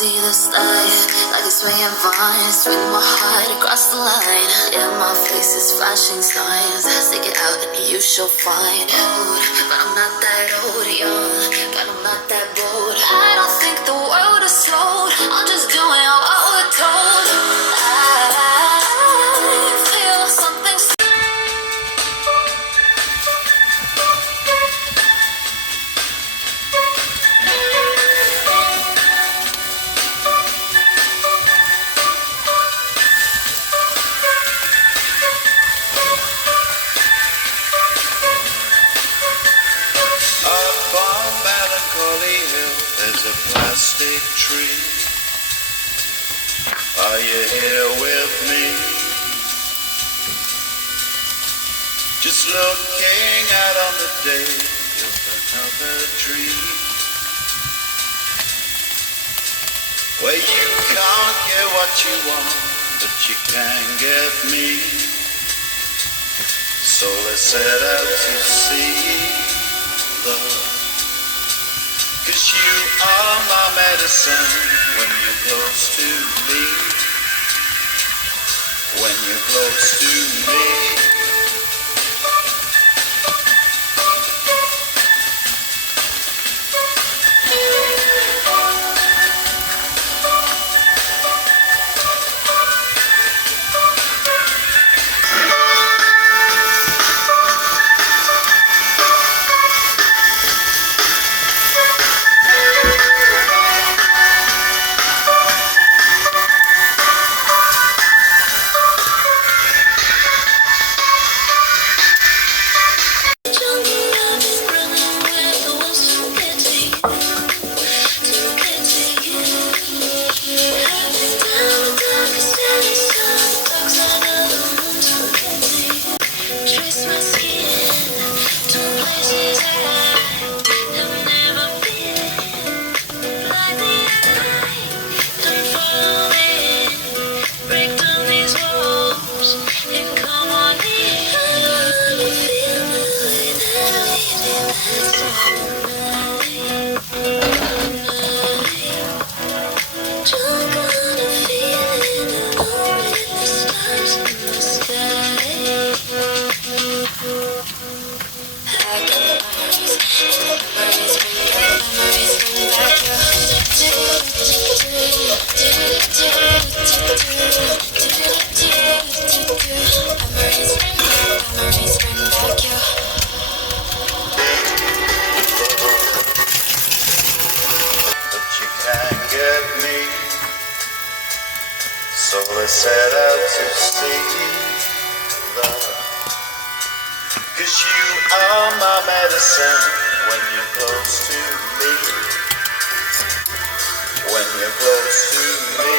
see this life like a swinging vine, swing my heart across the line. Yeah, my face is flashing signs. Stick it out and you shall find out. But I'm not that old, young, but I'm not that bold. I don't think the world is sold. I'm just doing what we're told. I feel something. A plastic tree. Are you here with me? Just looking out on the day of another dream, where you can't get what you want, but you can get me. So let's set out to see love. 'Cause you are my medicine when you're close to me. When you're close to me. are my medicine when you're close to me. When you're close to me.